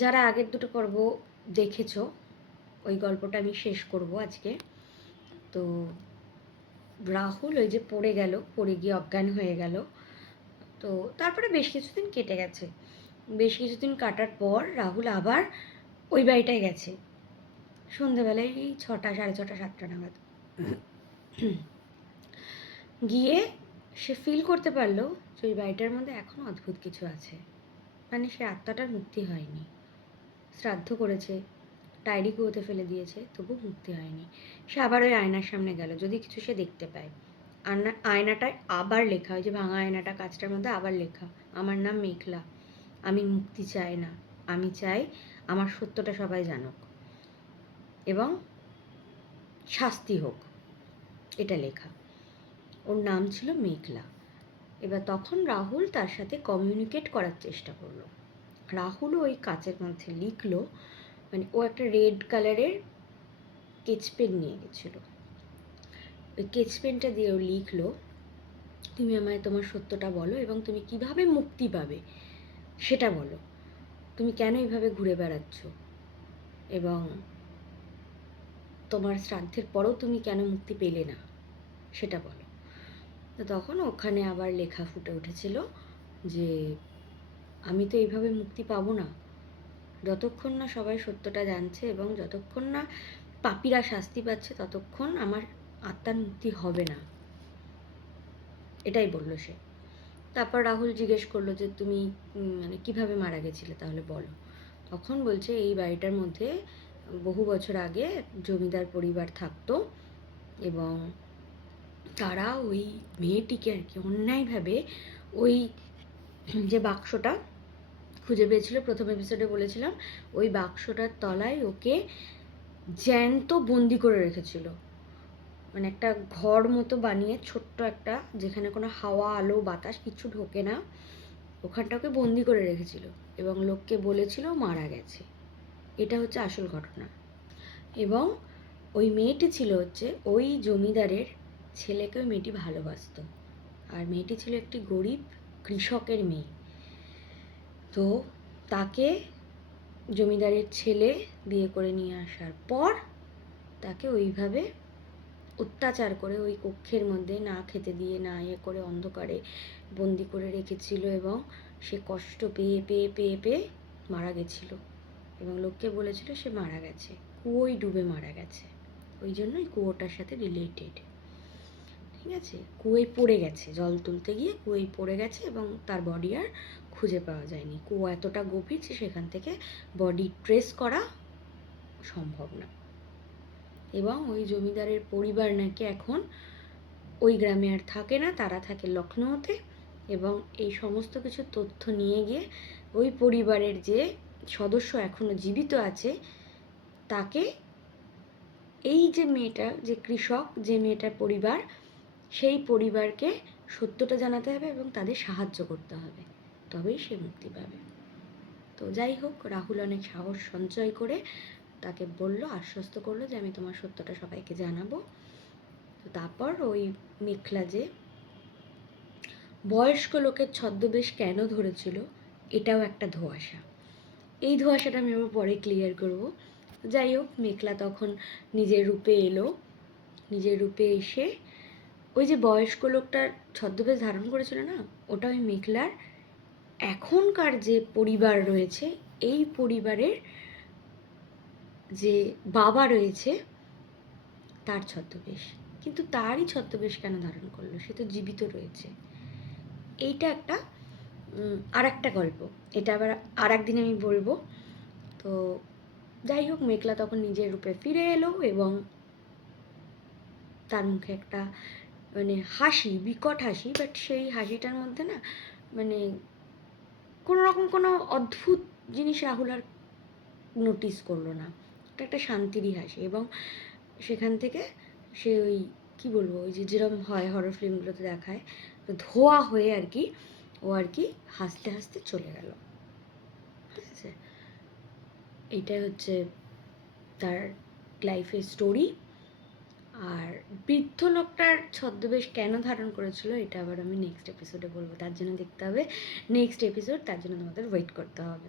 যারা আগের দুটো পর্ব দেখেছো ওই গল্পটা আমি শেষ করব আজকে। তো রাহুল ওই যে পড়ে গিয়ে অজ্ঞান হয়ে গেল। তো তারপরে বেশ কিছুদিন কেটে গেছে। বেশ কিছুদিন কাটার পর রাহুল আবার ওই বাড়িটায় গেছে সন্ধেবেলায়, এই 6টা, 6:30, 7টা নাগাদ গিয়ে সে ফিল করতে পারলো যে ওই বাড়িটার মধ্যে এখনও অদ্ভুত কিছু আছে। মানে সে আত্মাটার মুক্তি হয়নি। শ্রাদ্ধ করেছে, ডায়েরি কুয়োতে ফেলে দিয়েছে, তবু মুক্তি হয়নি। সে আবার ওই আয়নার সামনে গেল, যদি কিছু সে দেখতে পায়। আয়নাটায় আবার লেখা, ওই যে ভাঙা আয়নাটা কাঁচটার মধ্যে আবার লেখা, আমার নাম মেঘলা, আমি মুক্তি চাই না, আমি চাই আমার সত্যটা সবাই জানুক এবং শাস্তি হোক, এটা লেখা। ওর নাম ছিল মেঘলা। এবার তখন রাহুল তার সাথে কমিউনিকেট করার চেষ্টা করলো। রাহুলও ওই কাচের মধ্যে লিখলো, মানে ও একটা রেড কালারের স্কেচ পেন নিয়ে গেছিলো। ওই স্কেচ পেনটা দিয়ে ও লিখলো, তুমি আমায় তোমার সত্যটা বলো এবং তুমি কিভাবে মুক্তি পাবে সেটা বলো। তুমি কেন এইভাবে ঘুরে বেড়াচ্ছ এবং তোমার শ্রাদ্ধের পরেও তুমি কেন মুক্তি পেলে না সেটা বলো। তো তখন ওখানে আবার লেখা ফুটে উঠেছিল যে আমি তো এইভাবে মুক্তি পাবো না, যতক্ষণ না সবাই সত্যটা জানছে এবং যতক্ষণ না পাপীরা শাস্তি পাচ্ছে ততক্ষণ আমার আত্মার মুক্তি হবে না, এটাই বললো সে। তারপর রাহুল জিজ্ঞেস করলো যে তুমি মানে কিভাবে মারা গেছিলে তাহলে বলো। তখন বলছে এই বাড়িটার মধ্যে বহু বছর আগে জমিদার পরিবার থাকতো এবং তারা ওই মেয়েটিকে আর কি অন্যায়ভাবে ওই যে বাক্সটা খুঁজে পেয়েছিল, প্রথম এপিসোডে বলেছিলাম, ওই বাক্সটার তলায় ওকে জ্যান্ত বন্দি করে রেখেছিল। মানে একটা ঘর মতো বানিয়ে ছোট্ট একটা, যেখানে কোনো হাওয়া আলো বাতাস কিছু ঢোকে না, ওখানটাকে বন্দি করে রেখেছিল এবং লোককে বলেছিল মারা গেছে। এটা হচ্ছে আসল ঘটনা। এবং ওই মেয়েটি ছিল হচ্ছে ওই জমিদারের ছেলেকে, ওই মেয়েটি ভালোবাসতো। আর মেয়েটি ছিল একটি গরিব কৃষকের মেয়ে। তো তাকে জমিদারের ছেলে বিয়ে করে নিয়ে আসার পর তাকে ওইভাবে অত্যাচার করে ওই কক্ষের মধ্যে না খেতে দিয়ে, না ইয়ে করে অন্ধকারে বন্দি করে রেখেছিল এবং সে কষ্ট পেয়ে পেয়ে পেয়ে পেয়ে মারা গেছিল এবং লোককে বলেছিল সে মারা গেছে, কুয়োয় ডুবে মারা গেছে। ওই জন্যই কুয়োটার সাথে রিলেটেড, ঠিক আছে। কুয়োয় পড়ে গেছে, জল তুলতে গিয়ে কুয়োয় পড়ে গেছে এবং তার বডি আর খুঁজে পাওয়া যায়নি। কুয়ো এতটা গভীর যে সেখান থেকে বডি ট্রেস করা সম্ভব না। এবং ওই জমিদারের পরিবার নাকি এখন ওই গ্রামে আর থাকে না, তারা থাকে লখনৌতে। এবং এই সমস্ত কিছু তথ্য নিয়ে গিয়ে ওই পরিবারের যে সদস্য এখনও জীবিত আছে তাকে, এই যে মেয়েটা যে কৃষক, যে মেয়েটার পরিবার, সেই পরিবারকে সত্যটা জানাতে হবে এবং তাদের সাহায্য করতে হবে, তবেই সে মুক্তি পাবে। তো যাই হোক, রাহুল অনেক সাহস সঞ্চয় করে তাকে বলল, আশ্বস্ত করলো যে আমি তোমার সত্যটা সবাইকে জানাবো। তো তারপর ওই মেঘলা যে বয়স্ক লোকের ছদ্মবেশ কেন ধরেছিল, এটাও একটা ধোঁয়াশা। এই ধোঁয়াশাটা আমি আবার পরে ক্লিয়ার করব। যাই হোক, মেঘলা তখন নিজের রূপে এলো। নিজের রূপে এসে ওই যে বয়স্ক লোকটার ছদ্মবেশ ধারণ করেছিল না, ওটা ওই মেঘলার এখনকার যে পরিবার রয়েছে, এই পরিবারের যে বাবা রয়েছে তার ছদ্মবেশ। কিন্তু তারই ছদ্মবেশ কেন ধারণ করলো, সে তো জীবিত রয়েছে। এইটা একটা আর একটা গল্প, এটা আবার আর একদিন আমি বলবো। তো যাই হোক, মেঘলা তখন নিজের রূপে ফিরে এলো এবং তার মুখে একটা মানে হাসি, বিকট হাসি, বাট সেই হাসিটার মধ্যে না মানে কোনো রকম কোনো অদ্ভুত জিনিস রাহুল আর নোটিস করলো না। এটা একটা শান্তিরই হাসি। এবং সেখান থেকে সে ওই কী বলবো, ওই যে যেরকম হয় হরর ফিল্মগুলোতে দেখায়, ধোয়া হয়ে আর কি ও আর কি হাসতে হাসতে চলে গেল। ঠিক আছে, এইটাই হচ্ছে তার লাইফের স্টোরি। আর বৃদ্ধ লোকটার ছদ্মবেশ কেন ধারণ করেছিল এটা আবার আমি নেক্সট এপিসোডে বলবো। তার জন্য দেখতে হবে নেক্সট এপিসোড, তার জন্য তোমাদের ওয়েট করতে হবে।